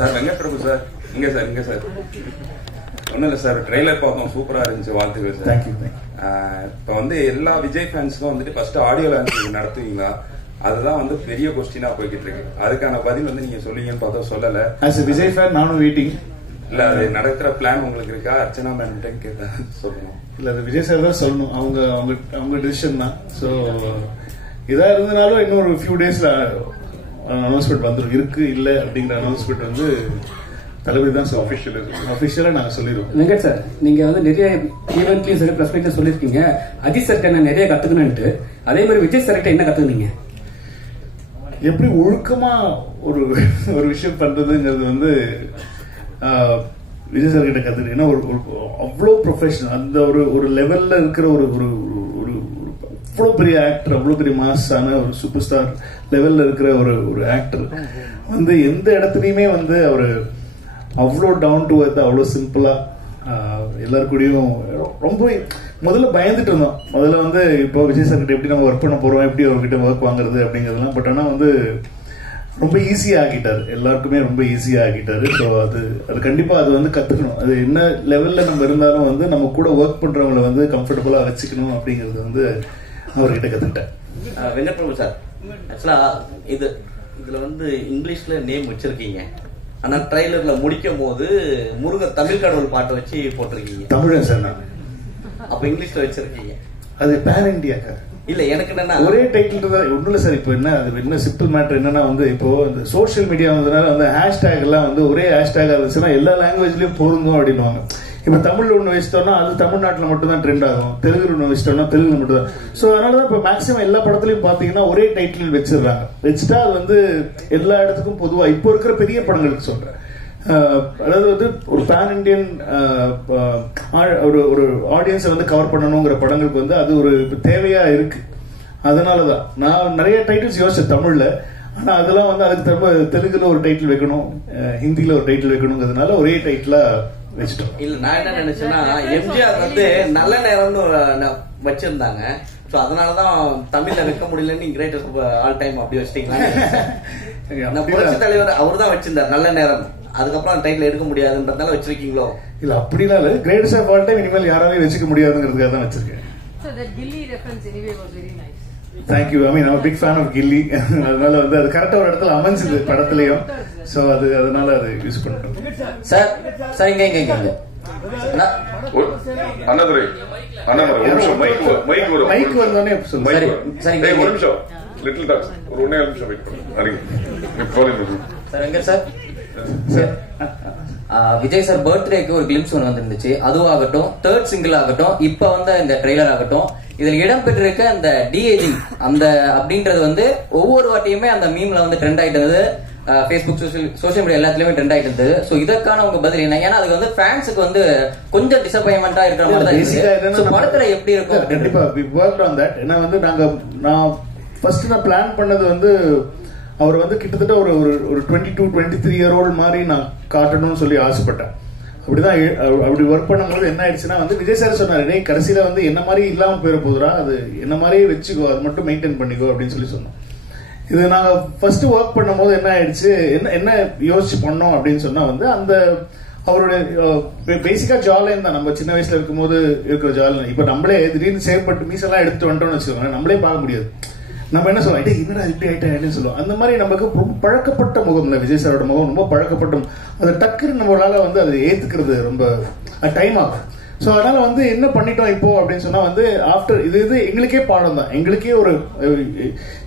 Sir Venkat Prabhu sir. இங்க sir ஒன்றும் இல்லை சார், ட்ரெய்லர் பார்த்தோம், சூப்பராக இருந்துச்சு, வாழ்த்துக்கள் சார். தேங்க்யூ. இப்போ வந்து எல்லா விஜய் ஃபேன்ஸுக்கும் வந்துட்டு ஃபர்ஸ்ட் ஆடியோ லான்ச் நடத்துவீங்களா? அதுதான் வந்து பெரிய கொஸ்டினா போய்கிட்டு இருக்கு. அதுக்கான பதில் வந்து நீங்க சொல்லுவீங்கன்னு பார்த்தா சொல்லல. ஆஸ் எ விஜய் ஃபேன் நானும் வெயிட்டிங். இல்ல அது நடத்துற பிளான் உங்களுக்கு இருக்கா? அர்ச்சனா மேடம் கேட்டா சொல்லணும். இல்ல அது விஜய் சார் தான் சொல்லணும். அவங்க டிசிஷன் தான். ஸோ இதா இருந்தனாலும் இன்னொரு ஃபியூ டேஸ்ல அனௌன்ஸ்மெண்ட் வந்துடும். இருக்கு இல்ல அப்படிங்கிற அனௌன்ஸ்மெண்ட் வந்து தளபதி தான் அபிஷியலா நாங்க சொல்லிடுவோம். வெங்கட் சார், நீங்க வந்து நிறைய ஈவென்ட்லயும் சரி பிரஸ் மீட்ல சொல்லிருக்கீங்க அஜித் சார் என்ன நிறைய கத்துக்கணும்ட்டு. அதே மாதிரி விஜய் சார் என்ன கத்துக்கினீங்க? எப்படி ஒழுக்கமா ஒரு விஷயம் பண்றதுங்கிறது வந்து விஜய் சார் கிட்ட கத்துக்கிட்டீங்கன்னா அவ்வளோ ப்ரொஃபஷனல், அந்த ஒரு லெவல்ல இருக்கிற ஒரு அவ்வளோ பெரிய ஆக்டர், அவ்வளோ பெரிய மாஸான ஒரு சூப்பர் ஸ்டார் லெவல்ல இருக்கிற ஒரு ஆக்டர் வந்து எந்த இடத்துலையுமே வந்து அவர் அவ்வளோ டவுன் டு எர்த், அவ்வளோ சிம்பிளா எல்லாருக்கூடயும் ரொம்ப முதல்ல பயந்துட்டு இருந்தோம். முதல்ல வந்து இப்போ விஜய் சார் கிட்ட எப்படி நம்ம ஒர்க் பண்ண போறோம், எப்படி அவர்கிட்ட ஒர்க் வாங்குறது அப்படிங்கிறதுலாம். பட் ஆனால் வந்து ரொம்ப ஈஸியா ஆக்கிட்டாரு, எல்லாருக்குமே ரொம்ப ஈஸியா ஆக்கிட்டாரு. ஸோ அது கண்டிப்பா அது வந்து கத்துக்கணும். அது என்ன லெவல்ல நம்ம இருந்தாலும் வந்து நம்ம கூட ஒர்க் பண்றவங்களை வந்து கம்ஃபர்டபுளா வச்சுக்கணும் அப்படிங்கறது வந்து அவர்கிட்ட கத்துக்கிட்டேன். வெங்கட் பிரபு சார், ஆக்சுவலா இதுல வந்து இங்கிலீஷ்ல நேம் வச்சிருக்கீங்க, ஆனா ட்ரைலர்ல முடிக்கும் போது முருகன் தமிழ் கடவுள் பாட்டை வச்சு போட்டிருக்கீங்க. தமிழன் சார் நான். அப்ப இங்கிலீஷ்ல வச்சிருக்கீங்க. அது பேன் இண்டியாக்கா? இல்ல எனக்கு என்னன்னா ஒரே டைட்டில் தான். ஒண்ணுல சார் இப்போ என்ன சிம்பிள் மேட்டர் என்னன்னா வந்து இப்போ இந்த சோசியல் மீடியா வந்ததுனால வந்து ஹேஷ்டேக் எல்லாம் வந்து ஒரே ஹேஷ்டேக் இருந்துச்சுன்னா எல்லா லாங்குவேஜ்லயும் பொருந்தும் அப்படின்வாங்க. இப்ப தமிழ்ல ஒண்ணு வச்சிட்டோம்னா அது தமிழ்நாட்டுல மட்டும் தான் ட்ரெண்ட் ஆகும், தெலுங்கு ஒண்ணு வச்சிட்டோம்னா தெலுங்கு மட்டும் தான். சோ அதனாலதான் இப்ப மேக்சிமம் எல்லா படத்துலயும் பாத்தீங்கன்னா ஒரே டைட்டில் வச்சிடுறாங்க. வச்சுட்டா அது வந்து எல்லா இடத்துக்கும் பொதுவா இப்போ இருக்கிற பெரிய படங்களுக்கு சொல்றேன். அதாவது வந்து ஒரு பேன் இண்டியன் ஒரு ஆடியன்ஸை வந்து கவர் பண்ணணுங்கிற படங்களுக்கு வந்து அது ஒரு தேவையா இருக்கு. அதனாலதான் நான் நிறைய டைட்டில்ஸ் யோசிச்சேன் தமிழ்ல. ஆனா அதெல்லாம் வந்து அதுக்கு தெலுங்குல ஒரு டைட்டில் வைக்கணும், ஹிந்தில ஒரு டைட்டில் வைக்கணுங்கிறதுனால ஒரே டைட்டிலா வச்சுட்டோம். இல்ல நான் என்ன நினைச்சேன்னா எம்ஜிஆர் வந்து நல்ல நேரம்னு வச்சிருந்தாங்க. சோ அதனாலதான் தமிழ்ல வைக்க முடியலன்னு கிரேட்டஸ்ட் ஆல் டைம் அப்படி வச்சிட்டீங்களா? புரட்சி தலைவர் அவர் தான் வச்சிருந்தார் நல்ல நேரம், அதுக்கப்புறம் டைட்டில் எடுக்க முடியாதுன்றதால வச்சிருக்கீங்களோ? இல்ல அப்படிலாம் இல்ல, கிரேட்டஸ்ட் ஆஃப் ஆல் டைம் இனிமேல் யாராலையும் வச்சுக்க முடியாதுங்கிறதுக்காக தான் வச்சிருக்கேன். So that Gilly reference anyway was very nice. Thank you. I mean, I'm a big fan of Gilly. அதனால வந்து அது கரெக்டா ஒரு இடத்துல அமைஞ்சது படத்துலயும். சோ அதனால அதை யூஸ் பண்ணிட்டோம். சார் சார் இங்க அண்ணாதுரை ஒரு நிமிஷம் மைக் வந்தோடனே சரி சரி ஒரு நிமிஷம் லிட்டில் டாக்ஸ் ஒரு 1 நிமிஷம் வெயிட் பண்ணுங்க. சார் எங்க சார் விஜய் சார் பர்த்டேக்கு ஒரு கிளிம்ஸ் ஒன்று வந்துருந்துச்சு. அதுவாகட்டும், தேர்ட் சிங்கிள் ஆகட்டும், இப்ப வந்த இந்த ட்ரெய்லர் ஆகட்டும், இதுல இடம்பெற்றிருக்க அந்த டிஏஜிங் அந்த அப்படின்றது வந்து ஒவ்வொரு வாட்டியுமே அந்த மீம்ல வந்து ட்ரெண்ட் ஆயிட்டு இருந்தது. ஃபேஸ்புக் சோசியல் மீடியா எல்லாத்துலயுமே ட்ரெண்ட் ஆயிட்டு இருந்தது. சோ இதற்கான உங்க பதில் என்ன? ஏன்னா அதுக்கு வந்து ஃபேன்ஸுக்கு வந்து கொஞ்சம் டிசப்பாயின்மெண்டா இருக்கிற மாதிரி தான் இருக்கு. படத்துல எப்படி இருக்கும்? கண்டிப்பா we worked on that. ஏன்னா வந்து நான் ஃபர்ஸ்ட் நான் பிளான் பண்ணது வந்து அவர் வந்து கிட்டத்தட்ட ஒரு 22-23 year old மாதிரி நான் காட்டணும்னு சொல்லி ஆசைப்பட்டேன். அப்படிதான் அப்படி ஒர்க் பண்ணும்போது என்ன ஆயிடுச்சுன்னா வந்து விஜய் சார் சொன்னாரு, கடைசியில வந்து என்ன மாதிரி இல்லாம போயிட போதுரா, அது என்ன மாதிரியே வச்சுக்கோ, அது மட்டும் மெயின்டைன் பண்ணிக்கோ அப்படின்னு சொல்லி சொன்னோம். இது நாங்க ஃபர்ஸ்ட் ஒர்க் பண்ணும் போது என்ன ஆயிடுச்சு, என்ன யோசிச்சு பண்ணோம் அப்படின்னு சொன்னா வந்து அந்த அவருடைய பேசிக்கா ஜாலியன் தான். நம்ம சின்ன வயசுல இருக்கும் போது இருக்கிற ஜாலியன் இப்ப நம்மளே திடீர்னு சேவ் பண்ணிட்டு மீசெல்லாம் எடுத்து வந்துட்டோம்னு வச்சுக்கோங்க, நம்மளே பார்க்க முடியாது. நம்ம என்ன சொல்லுவோம், என்னடா இப்படி ஆயிட்டேன் சொல்லுவோம். அந்த மாதிரி நமக்கு ரொம்ப பழக்கப்பட்ட முகம் இல்லை, விஜய் சாரோட முகம் ரொம்ப பழக்கப்பட்ட. அது டக்குன்னு நம்மளால வந்து அதை ஏத்துக்கிறது ரொம்ப டைம் ஆகும். ஸோ அதனால வந்து என்ன பண்ணிட்டோம் இப்போ அப்படின்னு சொன்னா வந்து ஆஃப்டர் இது எங்களுக்கே பாடம் தான். எங்களுக்கே ஒரு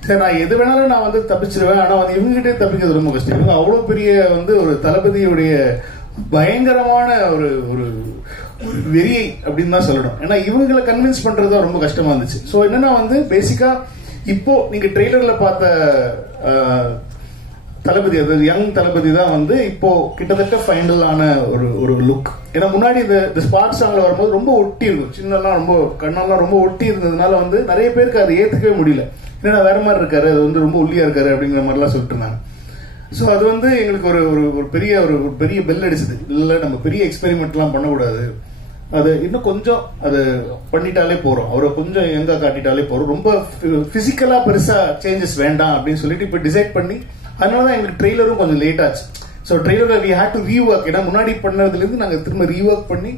சரி நான் எது வேணாலும் நான் வந்து தப்பிச்சிருவேன், ஆனா வந்து இவங்ககிட்டே தப்பிக்கிறது ரொம்ப கஷ்டம். இவங்க அவ்வளவு பெரிய வந்து ஒரு தளபதியுடைய பயங்கரமான ஒரு ஒரு வெறி அப்படின்னு தான் சொல்லணும். ஏன்னா இவங்களை கன்வின்ஸ் பண்றது ரொம்ப கஷ்டமா இருந்துச்சு. ஸோ என்னன்னா வந்து பேசிக்கா இப்போ நீங்க ட்ரெய்லர்ல பார்த்த தளபதி, அதாவது யங் தளபதி தான் வந்து இப்போ கிட்டத்தட்ட ஃபைனலான ஒரு லுக். ஏன்னா முன்னாடி இந்த ஸ்பார்க் சாங்ல வரும்போது ரொம்ப ஒட்டி இருக்கும், சின்னெல்லாம் ரொம்ப கண்ணெல்லாம் ரொம்ப ஒட்டி இருந்ததுனால வந்து நிறைய பேருக்கு அதை ஏத்துக்கவே முடியல. ஏன்னா வேற மாதிரி இருக்காரு, அது வந்து ரொம்ப ஒல்லியா இருக்காரு அப்படிங்கிற மாதிரிலாம் சொல்லிட்டு இருந்தாங்க. ஸோ அது வந்து எங்களுக்கு ஒரு பெரிய பெல் அடிச்சது. இல்லை நம்ம பெரிய எக்ஸ்பெரிமெண்ட்லாம் பண்ணக்கூடாது, அது இன்னும் கொஞ்சம் அது பண்ணிட்டாலே போறோம், அவரை கொஞ்சம் எங்க காட்டிட்டாலே போறோம், ரொம்ப பிசிக்கலா பெருசா சேஞ்சஸ் வேண்டாம் அப்படின்னு சொல்லிட்டு இப்ப டிசைட் பண்ணி, அதனாலதான் எங்களுக்கு ட்ரெய்லரும் கொஞ்சம் லேட் ஆச்சு. ஸோ ட்ரெய்லரை வி ஹேட் டு ரீஒர்க். ஏன்னா முன்னாடி பண்ணதுலேருந்து நாங்கள் திரும்ப ரீஒர்க் பண்ணி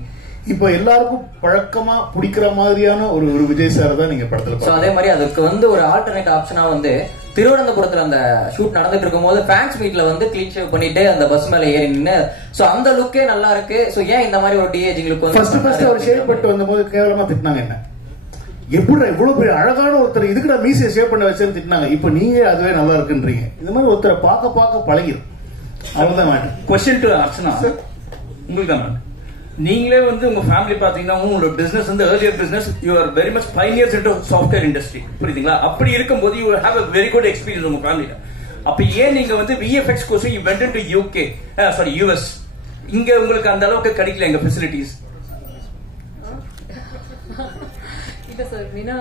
இப்போ எல்லாருக்கும் பழக்கமா பிடிக்கிற மாதிரியான ஒரு விஜய் சார் தான் நீங்க படத்துல. அதே மாதிரி அதுக்கு வந்து ஒரு ஆல்டர்னேட் ஆப்ஷனா வந்து திருவனந்தபுரத்துல அந்த ஷூட் நடந்துட்டு இருக்கும் போது ஃபேன்ஸ் மீட்ல வந்து க்ளீன் ஷேவ் பண்ணிட்டு அந்த பஸ் மேல ஏறி நின்று சோ அந்த லுக்கே நல்லா இருக்கு. சோ ஏன் இந்த மாதிரி ஒரு டிஏஜிங் லுக் வந்து ஃபர்ஸ்ட் அவர் ஷேவ் பண்ணிட்டு வந்தபோது கேவலமா திட்டினாங்க. என்ன எப்படி இவ்வளவு பெரிய அழகான ஒருத்தர் இதுக்கு நான் மீசியை ஷேவ் பண்ண வச்சேன்னு திட்டினாங்க. இப்போ நீங்க அதுவே நல்லா இருக்குன்றீங்க. இந்த மாதிரி ஒருத்தரை பார்க்க பழகிடும். அவ்வளவுதான் மேடம். क्वेश्चन டு அர்ச்சனா, உங்களுக்கு தான் மேடம். நீங்களே வந்து உங்க ஃபேமிலி பாத்தீங்கன்னா உங்களோட பிசினஸ் வந்து earlier business you are very much pioneers into software industry, புரியுதுங்களா? அப்படி இருக்கும்போது you have a very good experience உங்க ஃபேமிலில. அப்ப ஏன் நீங்க வந்து VFX course you went into UK sorry US, இங்க உங்களுக்கு அந்த அளவுக்கு கிடைக்கல எங்க ஃபெசிலிட்டிஸ்? இல்ல சார், மீனா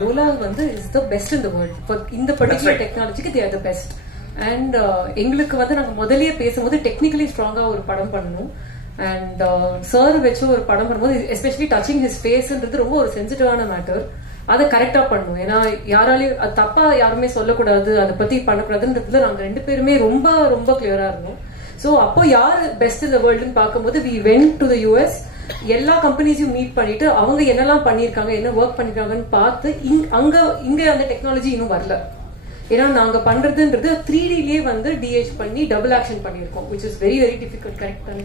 லோலா வந்து is the best in the world for இந்த பர்టిక్యులர் டெக்னாலஜிக்கு they are the best. And எங்களுக்கு வந்து நாங்க முதல்லயே பேசும்போது டெக்னிக்கலி ஸ்ட்ராங்கா ஒரு படம் பண்ணணும். அண்ட் சார் வச்சு ஒரு படம் பண்ணும்போது எஸ்பெஷலி டச்சிங் ஹிஸ் ஃபேஸ்ன்றது ரொம்ப ஒரு சென்சிட்டிவான மேட்டர். அதை கரெக்டா பண்ணணும். ஏன்னா யாராலையும் அது தப்பா யாருமே சொல்லக்கூடாது, அதை பத்தி பண்ணக்கூடாதுன்றதுல நாங்க 2 பேருமே ரொம்ப ரொம்ப கிளியரா இருந்தோம். சோ அப்போ யார் பெஸ்ட் இன் தி வேர்ல்டுன்னு பார்க்கும்போது we went to the US. எல்லா கம்பெனிஸையும் மீட் பண்ணிட்டு அவங்க என்னெல்லாம் பண்ணிருக்காங்க, என்ன ஒர்க் பண்ணிருக்காங்கன்னு பார்த்து இங்க அந்த டெக்னாலஜி இன்னும் வரல. ஏன்னா நாங்க பண்றதுன்றது 3Dலயே வந்து டிஹெச் பண்ணி டபுள் ஆக்ஷன் பண்ணிருக்கோம், which is very very difficult. Correct தானே?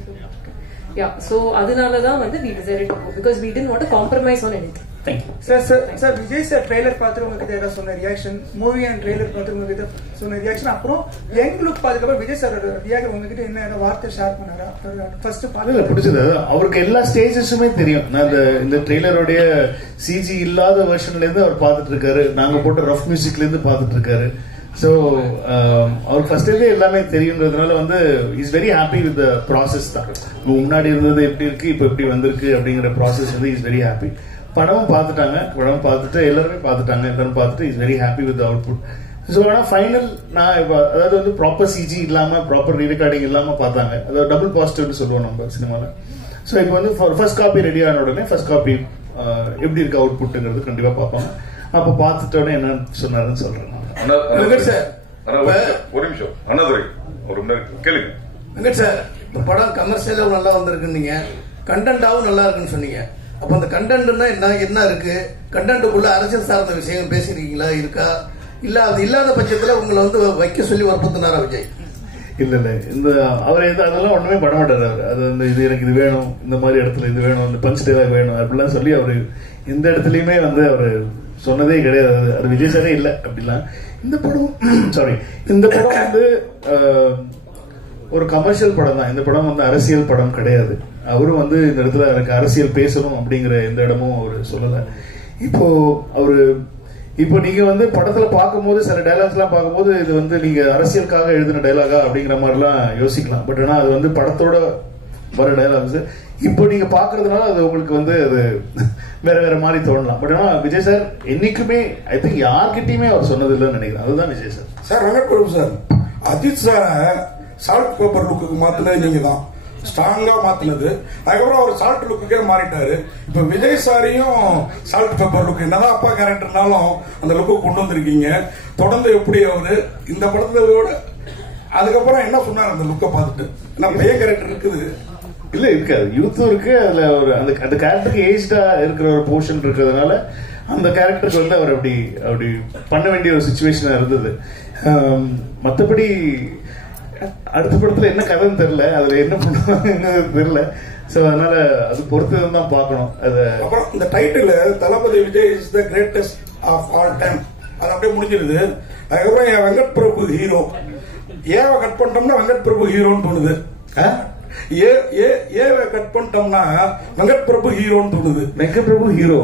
Yeah, so அதனாலதான் வந்து we decided to go because we didn't want to compromise on anything. Thank you. Sir, Vijay sir trailer பார்த்து உங்களுக்கு ஏதாவது சொன்ன ரியாக்ஷன், மூவி அண்ட் ட்ரெய்லர் பார்த்து உங்களுக்கு சொன்ன ரியாக்ஷன், அப்புறம் யங் லுக் பார்த்துக்கப்புறம் விஜய் சார் ரியாக்ஷன் உங்ககிட்ட என்ன வார்த்தை ஷேர் பண்ணாரா? ஃபர்ஸ்ட் பார்த்து பிடிச்சது அவருக்கு எல்லா ஸ்டேஜஸுமே தெரியும். நான் இந்த ட்ரெய்லருடைய சிஜி இல்லாத வெர்ஷன்ல இருந்து அவர் பார்த்துட்டு இருக்காரு, நாங்க போட்ட ரஃப் மியூசிக்ல இருந்து பார்த்துட்டு இருக்காரு. ஸோ அவருக்கு ஃபர்ஸ்ட்லேயே எல்லாமே தெரியுங்கிறதுனால வந்து is very happy with the process தான். முன்னாடி இருந்தது எப்படி இருக்கு, இப்போ எப்படி வந்திருக்கு அப்படிங்கிற ப்ராசஸ் வந்து இஸ் வெரி ஹாப்பி. படமும் பார்த்துட்டாங்க, படம் பார்த்துட்டு எல்லாருமே பார்த்துட்டாங்க, எல்லாரும் பார்த்துட்டு is very happy with output. So ஆனால் ஃபைனல் நான் இப்போ அதாவது வந்து ப்ராப்பர் சிஜி இல்லாமல் ப்ராப்பர் ரீரெக்கார்டிங் இல்லாமல் பார்த்தாங்க. அதாவது டபுள் பாசிட்டிவ்னு சொல்லுவோம் நம்ம சினிமாவில். ஸோ இப்போ வந்து ஃபர்ஸ்ட் காப்பி ரெடி ஆன உடனே ஃபர்ஸ்ட் காப்பி எப்படி இருக்கு அவுட்புட்டுங்கிறது கண்டிப்பாக பார்ப்பாங்க. அப்போ பார்த்துட்டோன்னே என்னன்னு சொன்னாருன்னு சொல்றேன். வெங்கட் சார், ஒரு நிமிஷம் அண்ணாதுரை ஒரு கேளுங்க. வெங்கட் சார், இப்ப படம் கமர்ஷியலாவும் நல்லா வந்திருக்குன்னீங்க, கண்டென்ட்டாவும் நல்லா இருக்குன்னு சொன்னீங்க. அப்ப அந்த கண்டென்ட்னா என்ன இருக்கு? கண்டென்ட்டுக்குள்ள அரசியல் சார்ந்த விஷயம் பேசிருக்கீங்களா, இருக்கா? இல்ல அது இல்லாத பட்சத்துல உங்களை வந்து வைக்க சொல்லி வற்புறுத்தினாரா விஜய்? இல்ல இந்த அவர் அதெல்லாம் ஒண்ணுமே பண்ண மாட்டாரு. அவர் அது வந்து இது எனக்கு இது வேணும், இந்த மாதிரி இடத்துல இது வேணும், இந்த பஞ்ச் டைலாக் வேணும் அப்படிலாம் சொல்லி அவரு எந்த இடத்துலயுமே வந்து அவரு சொன்னதே கிடையாது. அது விஜய் சாரே இல்லை அப்படிலாம். இந்த படம் சாரி இந்த படம் வந்து ஒரு கமர்ஷியல் படம் தான். இந்த படம் வந்து அரசியல் படம் கிடையாது. அவரும் வந்து இந்த இடத்துல எனக்கு அரசியல் பேசணும் அப்படிங்கிற எந்த இடமும் அவரு சொல்லல. இப்போ நீங்க வந்து படத்துல பார்க்கும்போது சில டைலாக்ஸ் எல்லாம் பார்க்கும்போது இது வந்து நீங்க அரசியலுக்காக எழுதின டைலாகா அப்படிங்கிற மாதிரிலாம் யோசிக்கலாம். பட் ஆனா அது வந்து படத்தோட வர டைலாக்ஸ். இப்போ நீங்க பாக்குறதுனால அது உங்களுக்கு வந்து அது வேற மாதிரி தோணலாம். பட் ஆனா விஜய் சார் என்னைக்குமே ஐ திங்க் யார்கிட்டயுமே அவர் சொன்னது இல்லைன்னு நினைக்கிறேன். அதுதான் Vijay sir. Sir Venkat Prabhu sir, Ajith சாரை சால்ட் பேப்பர் லுக்கு மாத்தினது நீங்க தான், ஸ்ட்ராங்கா மாத்தினது. அதுக்கப்புறம் அவர் சால்ட் லுக்கே மாறிட்டாரு. இப்ப விஜய் சாரையும் சால்ட் பேப்பர் லுக் என்னதான் அப்பா கேரக்டர்னாலும் அந்த லுக்கு கொண்டு வந்திருக்கீங்க. தொடர்ந்து எப்படி அவரு இந்த படத்தோட அதுக்கப்புறம் என்ன சொன்னார் அந்த லுக்கை பார்த்துட்டு? ஏன்னா பையன் கேரக்டர் இருக்குது இல்ல இருக்காது, யூத்தும் இருக்கு. அதுல ஒரு அந்த கேரக்டருக்கு ஏஜ்டா இருக்கிற ஒரு போர்ஷன் இருக்கிறதுனால அந்த கேரக்டருக்கு வந்து அவர் அப்படி பண்ண வேண்டிய ஒரு சிச்சுவேஷனா இருந்தது. மற்றபடி அடுத்த படத்துல என்ன கதைன்னு தெரியல, அதுல என்ன பண்ணுவாங்க தெரியல. சோ அதனால அது பொறுத்து தான் பார்க்கணும். அது அப்புறம் இந்த title Thalapathy Vijay is the greatest of all time, அது அப்படியே முடிஞ்சிருது. அதுக்கப்புறம் என் வெங்கட் பிரபு ஹீரோ, ஏவை கட் பண்ணிட்டோம்னா வெங்கட் பிரபு ஹீரோன்னு தோணுது. ஏவை கட் பண்ணிட்டோம்னா வெங்கட் பிரபு ஹீரோன்னு தோணுது. வெங்கட் பிரபு ஹீரோ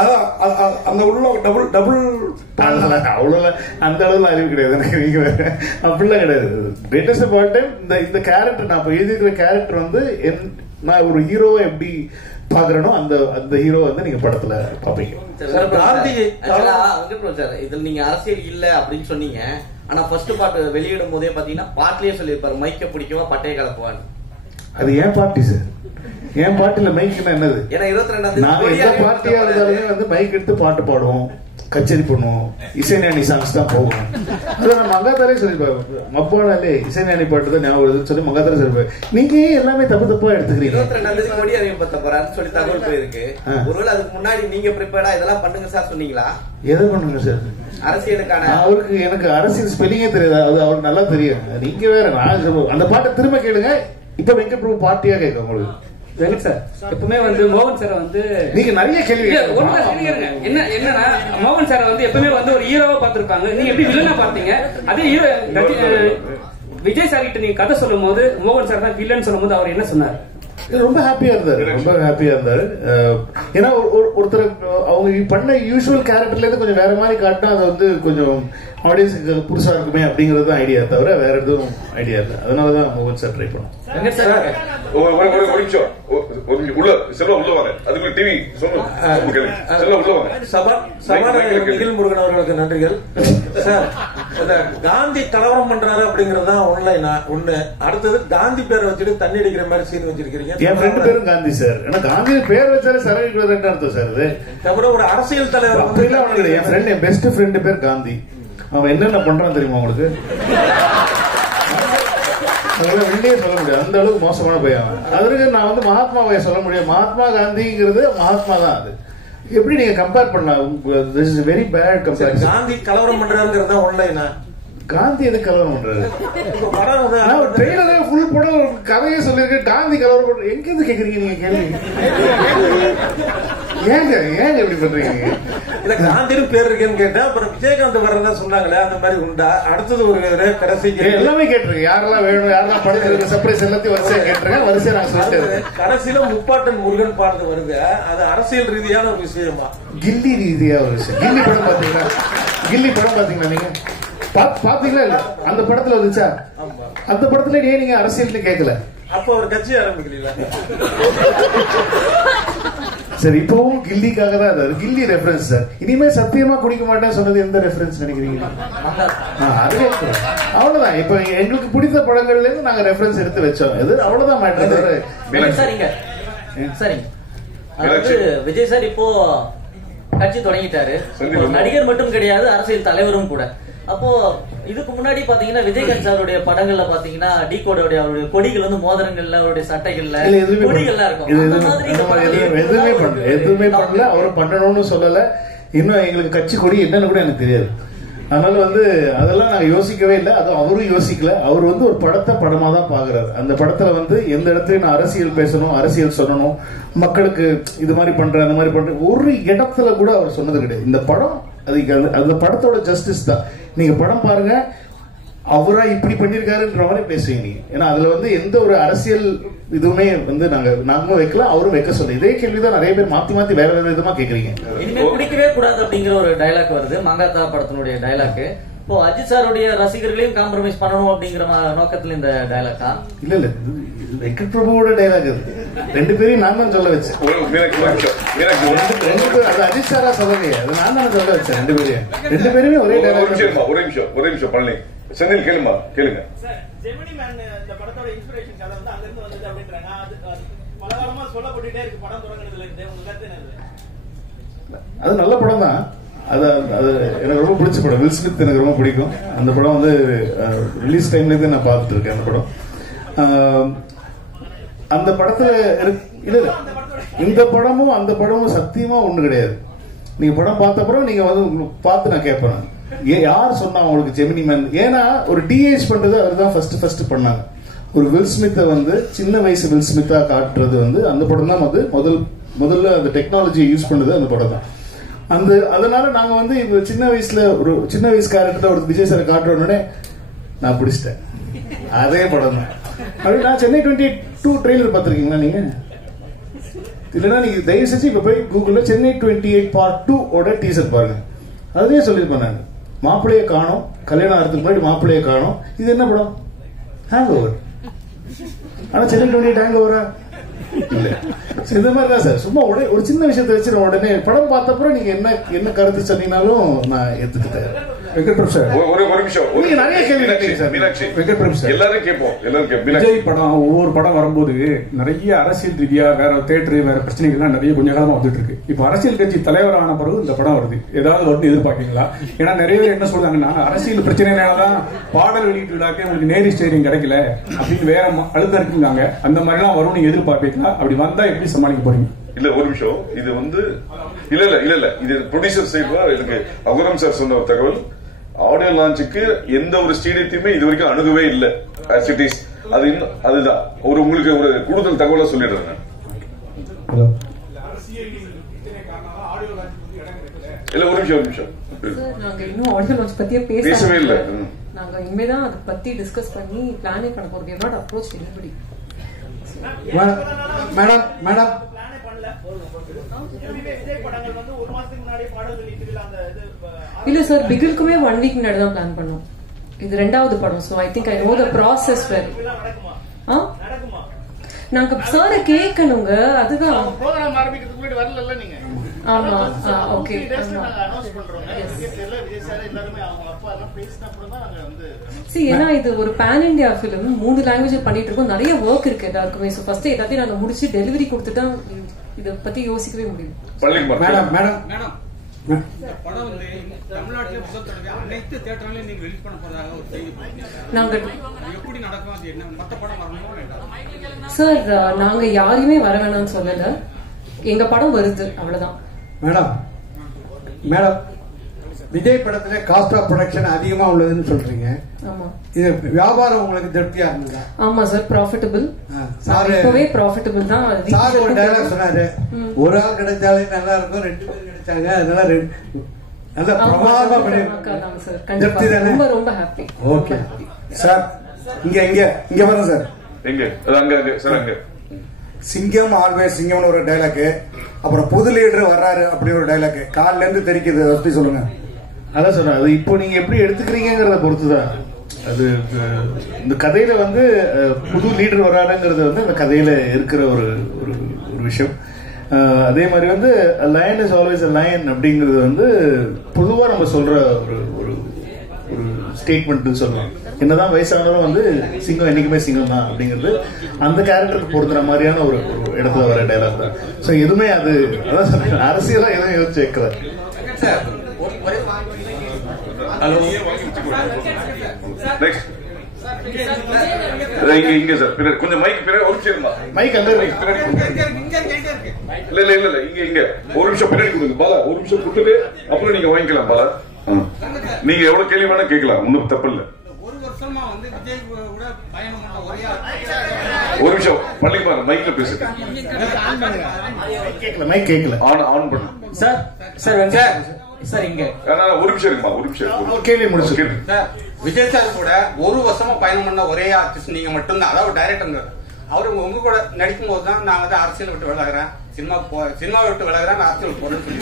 அதான் அந்த உள்ள டபுள் அவ்வளவு அந்த அளவுல அறிவு கிடையாது எனக்கு. நீங்க அப்படிலாம் கிடையாது. கிரேட்டஸ்ட் ஆஃப் ஆல் டைம் இந்த கேரக்டர் நான் எழுதிக்கிற கேரக்டர் வந்து நான் ஒரு ஹீரோவை எப்படி பாக்குறேனோ அந்த ஹீரோ வந்து நீங்க படத்துல பாப்பீங்க. இதுல நீங்க அரசியல் இல்ல அப்படின்னு சொன்னீங்க. ஆனா ஃபர்ஸ்ட் பார்ட் வெளியிடும் போதே பாத்தீங்கன்னா பாட்டிலேயே சொல்லியிருப்பாரு மைக்க பிடிக்கவா பட்டைய கலப்புவான்னு. அது ஏன் பார்ட்டி சார், என் பாட்டுல மைக்னா என்னது? ஏன்னா 22 நாங்க எந்த பார்ட்டியா இருந்தாலுமே வந்து மைக் எடுத்து பாட்டு பாடுவோம். கச்சேரி பண்ணுவோம், இசைஞானி சாங்ஸ் தான் போகும். அதான் நான் மங்காத்தாலே சொல்லிருப்பேன், மப்பானாலே இசைஞானி பாட்டு தான் ஞாபகம் சொல்லி மங்காத்தாலே சொல்லிருப்பேன். நீங்க எல்லாமே தப்பு தப்பா எடுத்துக்கிறீங்க. 22 கோடி அறிவிப்பத்த போறான்னு சொல்லி தகவல் போயிருக்கு. ஒருவேளை அதுக்கு முன்னாடி நீங்க ப்ரிப்பேர்டா இதெல்லாம் பண்ணுங்க சார் சொன்னீங்களா? எதை பண்ணுங்க சார்? அரசியலுக்கான அவருக்கு எனக்கு அரசியல் ஸ்பெல்லிங்கே தெரியாது, அது அவருக்கு நல்லா தெரியும். நீங்க வேற, நான் அந்த பாட்டை திரும்ப கேளுங்க. இப்ப வெங்கட் பிரபு பார்ட்டியா கேட்க உங்களுக்கு. வெங்கட் சார் எப்பவுமே வந்து மோகன் சாரை வந்து நீங்க நிறைய கேள்வி என்னன்னா மோகன் சாரை வந்து எப்பவுமே வந்து ஒரு ஹீரோவா பார்த்திருப்பாங்க. நீங்க எப்படி வில்லனா பார்த்தீங்க? அதே ஹீரோ விஜய் சார் கிட்ட நீங்க கதை சொல்லும் போது மோகன் சார் தான் வில்லன் சொல்லும் போது அவர் என்ன சொன்னார்? ரொம்ப ஹாப்பியா இருந்தாரு. ஏன்னா ஒருத்தர் அவங்க பண்ண யூஸ்வல் கேரக்டர்ல இருந்து கொஞ்சம் வேற மாதிரி காட்டினா அது வந்து கொஞ்சம் ஆடியன்ஸுக்கு புதுசா இருக்குமே அப்படிங்கறது தான் ஐடியா, தவிர வேற எதுவும் ஐடியா இல்லை. அதனாலதான் மோகன் சார் ட்ரை பண்ணோம். முருகன் அவர்களுக்கு நன்றிகள் சார். காந்தி கலவரம் பண்றாரு அப்படிங்கறது தான் ஒண்ணு. அடுத்தது காந்தி பேரை வச்சுட்டு தண்ணி அடிக்கிற மாதிரி சீன் வச்சிருக்கீங்க. என் ஃப்ரெண்டு பேரும் காந்தி சார். ஏன்னா காந்தி பேர் வச்சாலே சரவிக்கிறது அர்த்தம் சார். அது அப்புறம் ஒரு அரசியல் தலைவர். என் ஃப்ரெண்ட், என் பெஸ்ட் ஃப்ரெண்டு பேர் காந்தி. அவன் என்னென்ன பண்றான் தெரியுமா உங்களுக்கு? வெளியே சொல்ல முடியாது, அந்த அளவுக்கு மோசமான பையன். அதற்கு நான் வந்து மகாத்மாவை சொல்ல முடியும். மகாத்மா காந்திங்கிறது மகாத்மா தான். அது எப்படி நீங்க கம்பேர் பண்ணலாம்? This is very bad comparison. Gandhi கலவரம் பண்றாருங்கிறதா ஒன்லைனா? காந்தி எதுக்கு கலவரம் பண்றாரு? ட்ரெயிலரே ஃபுல் படம் ஒரு கதையே சொல்லியிருக்கேன். காந்தி கலவரம் பண்ற எங்க இருந்து கேக்குறீங்க நீங்க கேள்வி? ஏங்க இப்படி பண்றீங்க? இல்ல காந்தின்னு பேர் இருக்கேன்னு கேட்டேன். அப்புறம் விஜயகாந்த் வர்றதா சொன்னாங்களே, அந்த மாதிரி உண்டா? அடுத்தது ஒரு கடைசி எல்லாமே கேட்டிருக்கேன். யாரெல்லாம் வேணும், யாரெல்லாம் படத்துல சர்ப்ரைஸ் எல்லாத்தையும் வரிசையா கேட்டிருக்கேன். வரிசையா நான் சொல்லிட்டேன். கடைசியில முப்பாட்டன் முருகன் பாடுறது வருது. அது அரசியல் ரீதியான ஒரு விஷயமா? கில்லி ரீதியா ஒரு விஷயம். கில்லி படம் பாத்தீங்களா நீங்க? பாத்தீங்களா இல்ல? அந்த படத்துல வந்துச்சா? அந்த படத்துல ஏன் நீங்க அரசியல் கேட்கல? அப்ப ஒரு கட்சி ஆரம்பிக்கல. சரி, இப்பவும் கில்லிக்காக தான் அது. கில்லி ரெஃபரன்ஸ் சார். இனிமே சத்தியமா குடிக்க மாட்டேன்னு சொன்னது எந்த ரெஃபரன்ஸ் நினைக்கிறீங்க? அவ்வளவுதான். இப்ப எங்களுக்கு பிடித்த படங்கள்ல இருந்து நாங்க ரெஃபரன்ஸ் எடுத்து வச்சோம். இது அவ்வளவுதான் மேட்டர். சரிங்க. அதாவது விஜய் சார் இப்போ கட்சி தொடங்கிட்டாரு. நடிகர் மட்டும் கிடையாது, அரசியல் தலைவரும் கூட. அப்போ இதுக்கு முன்னாடி பாத்தீங்கன்னா விஜயகாந்த் சாருடைய படங்கள்ல பாத்தீங்கன்னா டீகோடோடைய அவருடைய கொடிகள் வந்து மோதிரங்கள்ல, அவருடைய சட்டைகள்ல கொடிகள்லாம் இருக்கும். எதுவுமே பண்ணல. அவரு பண்ணணும்னு சொல்லல. இன்னும் எங்களுக்கு கட்சி கொடி என்னன்னு கூட எனக்கு தெரியாது. அதனால வந்து அதெல்லாம் நாங்க யோசிக்கவே இல்லை. அது அவரும் யோசிக்கல. அவர் வந்து ஒரு படத்தை படமா தான் பாக்குறாரு. அந்த படத்துல வந்து எந்த இடத்துலயும் நான் அரசியல் பேசணும், அரசியல் சொல்லணும், மக்களுக்கு இது மாதிரி பண்றேன், அந்த மாதிரி பண்றேன், ஒரு இடத்துல கூட அவர் சொன்னது கிடையாது. இந்த படம் அதுக்கு அந்த படத்தோட ஜஸ்டிஸ் தான். நீங்க படம் பாருங்க, அவரா இப்படி பண்ணிருக்காருன்ற மாதிரி பேசுவீங்க நீங்க. ஏன்னா அதுல வந்து எந்த ஒரு அரசியல் இதுவுமே வந்து நாங்களும் வைக்கல, அவரும் வைக்க சொல்ல. இதே கேள்விதான் நிறைய பேர் மாத்தி வேற வேற விதமா கேக்குறீங்க. இனிமே குடிக்கவே கூடாது அப்படிங்கிற ஒரு டைலாக் வருது, மங்காத்தா படத்தினுடைய டைலாக். இப்போ அஜித் சாருடைய ரசிகர்களையும் காம்ப்ரமைஸ் பண்ணணும் அப்படிங்கிற நோக்கத்துல இந்த டைலாக்கா? இல்ல வெங்கட் பிரபுவோட டைலாக் அது. ரெண்டு பேரையும் நான் தான் சொல்ல வச்சேன். அது அஜித் சாரா சொல்லலையே, அது நான் தான் சொல்ல வச்சேன். ரெண்டு பேருமே ஒரே டைலாக். ஒரே நிமிஷம் பண்ணி செந்தில் கேளுங்க. ஜெமினி மேன் இந்த படத்தோட இன்ஸ்பிரேஷன் கதை வந்து அங்க இருந்து வந்தது அப்படின்றாங்க. அது பல காலமா சொல்லப்பட்டுட்டே இருக்கு படம் தொடங்குறதுல இருந்து. உங்களுக்கு கருத்து என்ன? அது நல்ல படம் தான். அது எனக்கு ரொம்ப பிடிச்ச படம். வில் ஸ்மித் எனக்கு ரொம்ப பிடிக்கும். அந்த படம் வந்து ரிலீஸ் டைம்ல இருந்து நான் பார்த்துட்டு இருக்கேன். அந்த படம் அந்த படத்துல இல்ல இந்த படமும் அந்த படமும் சத்தியமா ஒண்ணு கிடையாது. நீங்க படம் பார்த்த அப்புறம் நீங்க வந்து பார்த்து நான் கேட்பேன், யார் சொன்னா உங்களுக்கு ஜெமினி மேன்? ஏன்னா ஒரு டிஏஜ் பண்றது அதுதான் ஃபர்ஸ்ட் பண்ணாங்க. ஒரு வில் ஸ்மித்தை வந்து சின்ன வயசு வில் ஸ்மித்தா காட்டுறது வந்து அந்த படம் தான் வந்து முதல்ல அந்த டெக்னாலஜியை யூஸ் பண்ணது அந்த படம் தான். அதனால நாங்க வந்து இப்ப சின்ன வயசுல ஒரு சின்ன வயசு கேரக்டர் ஒரு விஜய் சார் காட்டுறோன்னே நான் பிடிச்சிட்டேன். அதே படம் தான். அப்படி நான் சென்னை 22 ட்ரெய்லர் பார்த்திருக்கீங்களா நீங்க? இல்லைன்னா நீங்க தயவு செஞ்சு இப்ப போய் கூகுள்ல சென்னை 28 Part 2 ஓட டீசர் பாருங்க. அதே சொல்லிருப்பேன் நான். மாப்பிள்ளைய காணோம், கல்யாணம் ஆகிறதுக்கு முன்னாடி மாப்பிள்ளைய காணோம். இது என்ன படம்? Hang over. ஆனா சென்னை 28 ஹேங் ஓவரா? இல்ல. இந்த மாதிரி தான் சார். சும்மா ஒரு சின்ன விஷயத்தை வச்சு உடனே படம் பார்த்தப்பறம் நீங்க என்ன கருத்து சொன்னீங்கன்னாலும் நான் ஏத்துக்கிட்டேன். ஒரு நிமிஷம். நீங்க நிறைய கேள்வி கேட்டீங்க சார். மீனாட்சி, வெங்கட்பிரபு சார், எல்லாரும் கேட்போம். விஜய் படம் ஒவ்வொரு படம் வரும்போது நிறைய அரசியல் ரீதியா வேற தேட்டரு வேற பிரச்சனைகள்லாம் நிறைய கொஞ்ச காலமா வந்துட்டு இருக்கு. இப்ப அரசியல் கட்சி தலைவரான பிறகு இந்த படம் வருது, ஏதாவது வந்து எதிர்பார்க்கீங்களா? ஏன்னா நிறைய பேர் என்ன சொல்றாங்கன்னா அரசியல் பிரச்சனைனாலதான் பாடல் வெளியீட்டு விழாக்கே உங்களுக்கு நேரி ஸ்டேரிங் கிடைக்கல அப்படின்னு வேற அழுத்தம் இருக்குங்க. அந்த மாதிரி எல்லாம் வரும், நீங்க எதிர்பார்ப்பீங்களா? அப்படி வந்தா எப்படி சமாளிக்க போறீங்க? இல்ல ஒரு நிமிஷம். இது வந்து இல்ல இது ப்ரொடியூசர் சைடு இதுக்கு அகுரம் சார் சொன்ன ஒரு தகவல். ஆடியோ லான்ச்சுக்கு எந்த ஒரு ஸ்டேடியத்தையுமே இது வரைக்கும் அணுகவே இல்லை. அது இன்னும் அதுதான் உங்களுக்கு ஒரு கூடுதல் தகவலா சொல்லிடுறேன். இல்ல ஒரு நிமிஷம். நாங்க இன்னும் ஆடியோ லான்ச் பத்தியே பேசவே இல்லை. நாங்க இனிமேதான் அதை பத்தி டிஸ்கஸ் பண்ணி பிளானே பண்ண போறோம். we have not approached anybody. Madam இல்ல சார், பிகிலுக்குமே 1 வீக் முன்னாடி தான் பிளான் பண்ணோம். இது 2வது படம். So I think I know the process well. நாங்க சார கேட்கணுங்க. அதுதான் ப்ரோகிராம் ஆரம்பிக்கிறதுக்கு முன்னாடி வரல நீங்க. ஆமா ஓகே. ஏன்னா இது ஒரு பேன் இண்டியா பிலிம், 3 லாங்குவேஜ் பண்ணிட்டு இருக்கோம். நிறைய ஒர்க் இருக்கு எல்லாருக்குமே. சோ ஃபர்ஸ்ட் எல்லாத்தையும் நாங்க முடிச்சு டெலிவரி கொடுத்துட்டா இத பத்தி யோசிக்கவே முடியும். படம் வந்து தமிழ்நாட்டிலே முதல் தடவை அனைத்து தியேட்டர்லயும் நீங்க ரிலீஸ் பண்ண போறதாக ஒரு செய்தி. நாங்க எப்படி நடக்கும்? அது என்ன மத்த படம் வரணுமோ சார், நாங்க யாரையுமே வர வேணாம்னு சொல்லல. எங்க படம் வருது, அவ்வளவுதான். மேடம் விஜய் படத்துல காஸ்ட் ஆஃப் ப்ரொடக்ஷன் அதிகமா உள்ளதுன்னு சொல்றீங்க. ஆமா. இது வியாபாரம் உங்களுக்கு திருப்தியா இருந்ததா? ஆமா சார், ப்ராஃபிட்டபிள். இப்பவே ப்ராஃபிட்டபிள் தான். சார் ஒரு டயலாக் சொன்னாரு, ஒரு ஆள் கிடைச்சாலே நல்லா இருக்கும், 2 பேர் கிடைச்சாங்க அதனால நல்ல பிரமாதமா பண்ணிருக்காங்க சார். ரொம்ப ரொம்ப ஹாப்பி. Okay sir. இங்க பாருங்க சார். அங்க சார், அங்க சிங்கம் ஆல்வேஸ் சிங்கம்னு ஒரு டைலாக், அப்புறம் புது லீடர் வர்றாரு அப்படி ஒரு டைலாக் காலில இருந்து தெரிக்குது. பத்தி சொல்லுங்க. அதான் சொன்னேன், அது இப்போ நீங்க எப்படி எடுத்துக்கிறீங்கிறத பொறுத்துதான். அது இந்த கதையில வந்து புது லீடர் வராருங்கிறது வந்து அந்த கதையில இருக்கிற ஒரு ஒரு விஷயம். அதே மாதிரி வந்து லயன் இஸ் ஆல்வேஸ் லயன் அப்படிங்கிறது வந்து பொதுவா நம்ம சொல்ற ஒரு ஒரு ஸ்டேட்மெண்ட் சொல்லலாம். என்னதான் வயசானாலும் வந்து சிங்கம் என்னைக்குமே சிங்கம் தான் அப்படிங்கிறது அந்த கேரக்டருக்கு பொறுத்துற மாதிரியான ஒரு இடத்துல வர டைலாக் தான். ஸோ எதுவுமே அது அதான் சொல்றேன், அரசியலா எதுவும் யோசிச்சு வைக்கிறேன். ஹலோ இங்க சார் பின்னாடி கொஞ்சம் மைக் பின்னாடி ஒரு நிமிஷம். மைக் அந்த இல்ல இங்க ஒரு நிமிஷம் பின்னாடி கொடுங்க பாலா. ஒரு நிமிஷம் கொடுத்துட்டு அப்புறம் நீங்க வாங்கிக்கலாம் பாலா. நீங்க எவ்வளவு கேள்வி வேணா கேட்கலாம், ஒன்னும் தப்பு இல்ல. ஒரு வருஷமா வந்து விஜய் கூட பயணம் பண்ண ஒரே ஒரு நிமிஷம் பள்ளிக்குமார் மைக்ல பேசுங்க. மைக் கேட்கல. ஆன் பண்ணு சார். சார் இங்க ஒரு நிமிஷம் இருக்குமா? ஒரு நிமிஷம் கேள்வி முடிச்சு. விஜய் சார் கூட ஒரு வருஷமா பயணம் பண்ண ஒரே ஆர்டிஸ்ட் நீங்க மட்டும்தான். அதாவது டைரக்டர் அவரு உங்க கூட நடிக்கும் போது தான் நான் வந்து அரசியல் விட்டு விலகிறேன், சினிமா விட்டு விலகிறேன், நான் அரசியல் போறேன்னு சொல்லி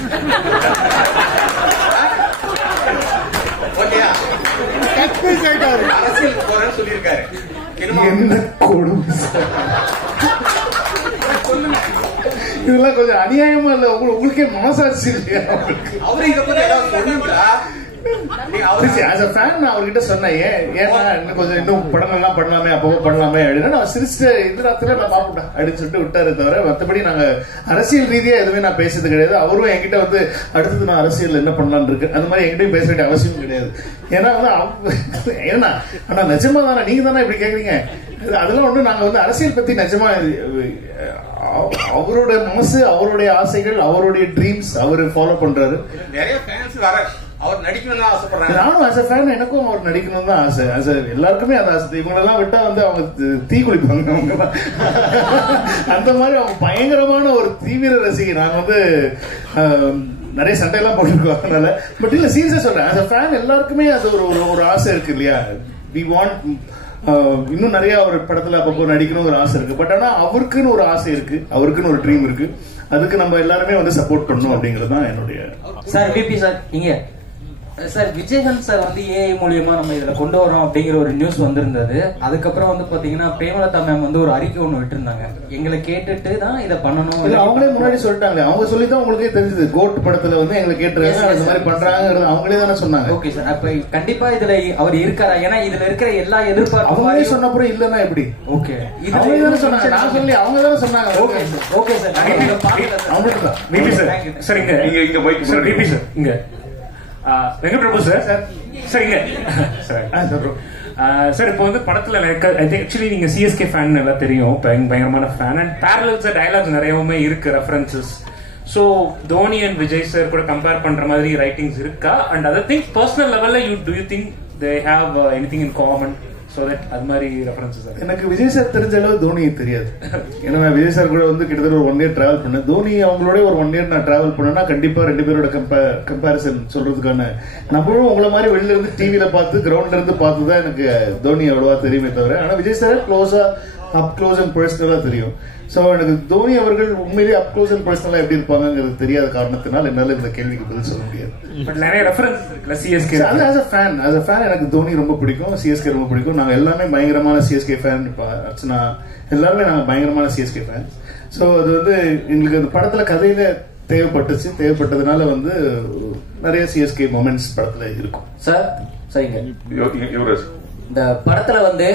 ஓகேயா? அரசியல் போறேன்னு சொல்லியிருக்காரு. இதெல்லாம் கொஞ்சம் அநியாயமா இல்ல? உங்களுக்கே மனசாட்சி இல்லையா? அவரு இதை பத்தி ஏதாவது சொல்லுங்களா? அவர்கிட்ட சொன்னேன், ஏன்னா கொஞ்சம் இன்னும் படங்கள்லாம் பண்ணலாமே, அப்போ பண்ணலாமே அப்படின்னா நான் சிரிச்சுட்டு இந்த நேரத்துல நான் பாப்பேன் அப்படின்னு சொல்லிட்டு விட்டாரு. தவிர மற்றபடி நாங்க அரசியல் ரீதியா எதுவுமே நான் பேசுறது கிடையாது. அவரும் என்கிட்ட வந்து அடுத்தது நான் அரசியல் என்ன பண்ணலான்னு இருக்கு அந்த மாதிரி என்கிட்டயும் பேச வேண்டிய அவசியம் கிடையாது. ஏன்னா வந்து ஏன்னா ஆனா நிஜமா தானே நீங்க தானே இப்படி கேக்குறீங்க. அதெல்லாம் ஒண்ணு நாங்க வந்து அரசியல் பத்தி நிஜமா அவரோட மனசு, அவருடைய ஆசைகள், அவருடைய ட்ரீம்ஸ் அவரு ஃபாலோ பண்றாரு. நிறைய ஃபேன்ஸ் வர அவர் நடிக்கணும்னு ஆசைப்படுறாங்க. நானும் ஆஸ் எ ஃபேன் எனக்கும் அவர் நடிக்கணும் தான் ஆசை. எல்லாருக்குமே அது ஆசை. இவங்களெல்லாம் விட்டா வந்து அவங்க தீ குளிப்பாங்க. அவங்க அந்த மாதிரி அவங்க பயங்கரமான ஒரு தீவிர ரசிகை. நாங்க வந்து நிறைய சண்டையெல்லாம் போட்டுருக்கோம் அதனால. பட் இல்ல சீரியஸா சொல்றேன், ஆஸ் எ ஃபேன் எல்லாருக்குமே அது ஒரு ஆசை இருக்கு இல்லையா? வி வாண்ட் இன்னும் நிறைய ஒரு படத்துல அப்பப்போ நடிக்கணும் ஒரு ஆசை இருக்கு. பட் ஆனா அவருக்குன்னு ஒரு ஆசை இருக்கு, அவருக்குன்னு ஒரு ட்ரீம் இருக்கு. அதுக்கு நம்ம எல்லாருமே வந்து சப்போர்ட் பண்ணணும் அப்படிங்கிறது தான் என்னுடைய. சார் பிபி சார் இங்க சார் விஜயகாந்த் சார் வந்து ஏஐ மூலியமா நம்ம இதுல கொண்டு வரோம் அப்படிங்கிற ஒரு நியூஸ் வந்திருந்தது. அதுக்கப்புறம் வந்து பாத்தீங்கன்னா பிரேமலதா மேம் வந்து ஒரு அறிக்கை ஒண்ணு விட்டுருந்தாங்க, எங்களை கேட்டுட்டு தான் இதை பண்ணணும். அவங்களே முன்னாடி சொல்லிட்டாங்க, அவங்க சொல்லிதான் உங்களுக்கே தெரிஞ்சது. கோட் படத்துல வந்து எங்களை கேட்டுருக்காங்க, அந்த மாதிரி பண்றாங்க, அவங்களே தானே சொன்னாங்க. ஓகே சார், அப்ப கண்டிப்பா இதுல அவர் இருக்காரா? ஏன்னா இதுல இருக்கிற எல்லா எதிர்பார்ப்பு அவங்களே சொன்ன அப்புறம் இல்லன்னா எப்படி? ஓகே, அவங்க தானே சொன்னாங்க, நான் சொல்லி அவங்க தானே சொன்னாங்க. ஓகே சார், ஓகே சார், அவங்களுக்கு தான். சார் இங்க மைக் சார், பிபி சார் இங்க வெங்கட்பிரபு சார் சரிங்க சார். இப்போ வந்து படத்துல ஆக்சுவலி நீங்க சிஎஸ்கே ஃபேன் எல்லாம் தெரியும், பயங்கரமான ஃபேன். அண்ட் பேரலல்ஸ் டயலாக்ஸ் நிறையவுமே இருக்கு, references. So Dhoni and Vijay sir கூட கம்பேர் பண்ற மாதிரி ரைட்டிங்ஸ் இருக்கா? அண்ட் அதர் திங் பர்சனல் லெவல்ல you think they have anything in common? So that அது மாதிரி ரெஃபரன்சஸ். எனக்கு விஜய் சார் தெரிஞ்ச அளவு தோனி தெரியாது. ஏன்னா நான் விஜய் சார் கூட வந்து கிட்டத்தட்ட ஒரு 1 year டிராவல் பண்ணேன். தோனி அவங்களோட ஒரு 1 year நான் டிராவல் பண்ணேன்னா கண்டிப்பா 2 பேரோட கம்பேரிசன் சொல்றதுக்கான, நம்மளும் உங்களை மாதிரி வெளில இருந்து டிவியில பார்த்து கிரவுண்ட்ல இருந்து பார்த்துதான் எனக்கு தோனி அவ்வளவா தெரியுமே தவிர, ஆனா Vijay sir up close and பர்சனலா தெரியும். சோ எனக்கு தோனி அவர்கள் உண்மையிலேயே அப் க்ளோஸ் அண்ட் பர்சனலா எப்படி இருப்பாங்கிறது தெரியாத காரணத்தினால் என்னால இந்த கேள்விக்கு பதில் சொல்ல முடியாது. பட் நிறைய ரெஃபரன்ஸ் இருக்குல்ல சிஎஸ்கே. as a fan எனக்கு தோனி ரொம்ப பிடிக்கும், சிஎஸ்கே ரொம்ப பிடிக்கும். நாங்க எல்லாமே பயங்கரமான சிஎஸ்கே ஃபேன். அர்ச்சனா எல்லாருமே நாங்க பயங்கரமான சிஎஸ்கே ஃபேன். சோ அது வந்து எங்களுக்கு அந்த படத்துல கதையில தேவைப்பட்டதுனால வந்து நிறைய சிஎஸ்கே மொமெண்ட்ஸ் படத்துல இருக்கும். சார் சரிங்க, இந்த படத்துல வந்து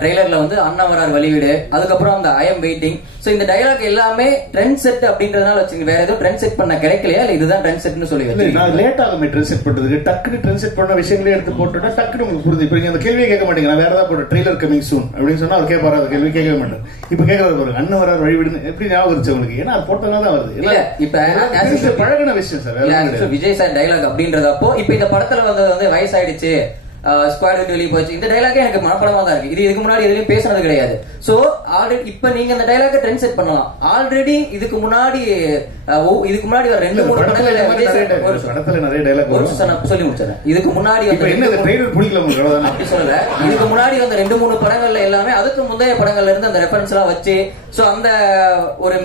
ட்ரெய்லர்ல வந்து அண்ணா வரார் வழிவிடு, அதுக்கப்புறம் அந்த ஐ எம் வெயிட்டிங். சோ இந்த டயலாக் எல்லாமே ட்ரெண்ட் செட் அப்படின்றதுனால வச்சுங்க, வேற ஏதோ ட்ரெண்ட் செட் பண்ண கிடைக்கலையா இல்ல இதுதான் ட்ரெண்ட் செட்னு சொல்லி வச்சிருக்கீங்க? நான் லேட் ஆகுமே ட்ரெண்ட் செட் பண்றதுக்கு. டக்குனு ட்ரெண்ட் செட் பண்ண விஷயங்களே எடுத்து போட்டுட்டா டக்குனு உங்களுக்கு புரிஞ்சு. இப்ப நீங்க அந்த கேள்வியே கேட்க மாட்டீங்க, நான் வேற ஏதாவது போட்டு ட்ரெய்லர் கமிங் சூன் அப்படின்னு சொன்னா அவர் கேட்பாரு, அந்த கேள்வி கேட்கவே மாட்டேன். இப்ப கேட்கறது பாருங்க, அண்ணன் வரார் வழிவிடுன்னு எப்படி ஞாபகம் இருந்துச்சு உங்களுக்கு? ஏன்னா அது போட்டதுனால தான் வருது. இல்ல இப்ப பழகின விஷயம் சார். விஜய் சார் டைலாக் அப்படின்றதப்போ இப்ப இந்த படத்துல வந்தது வந்து வயசாயிடுச்சு, ஸ்குவாட் விட்டு வெளியே போச்சு, இந்த டைலாக்கே எனக்கு மனப்படமா தான் இருக்கு. இது இதுக்கு முன்னாடி எதுவும் பேசுனது கிடையாது. சோ ஆல்ரெடி இப்ப நீங்க இந்த டைலாக்கை ட்ரெண்ட் செட் பண்ணலாம். ஆல்ரெடி இதுக்கு முன்னாடி வர 2-3 படத்துல நிறைய டைலாக் ஒரு நான் சொல்லி முடிச்சேன். இதுக்கு முன்னாடி அப்படி சொல்லல, இதுக்கு முன்னாடி வந்த 2-3 படங்கள்ல எல்லாமே அதுக்கு முந்தைய படங்கள்ல இருந்து அந்த ரெஃபரன்ஸ் எல்லாம் வச்சு சோ அந்த ஒரு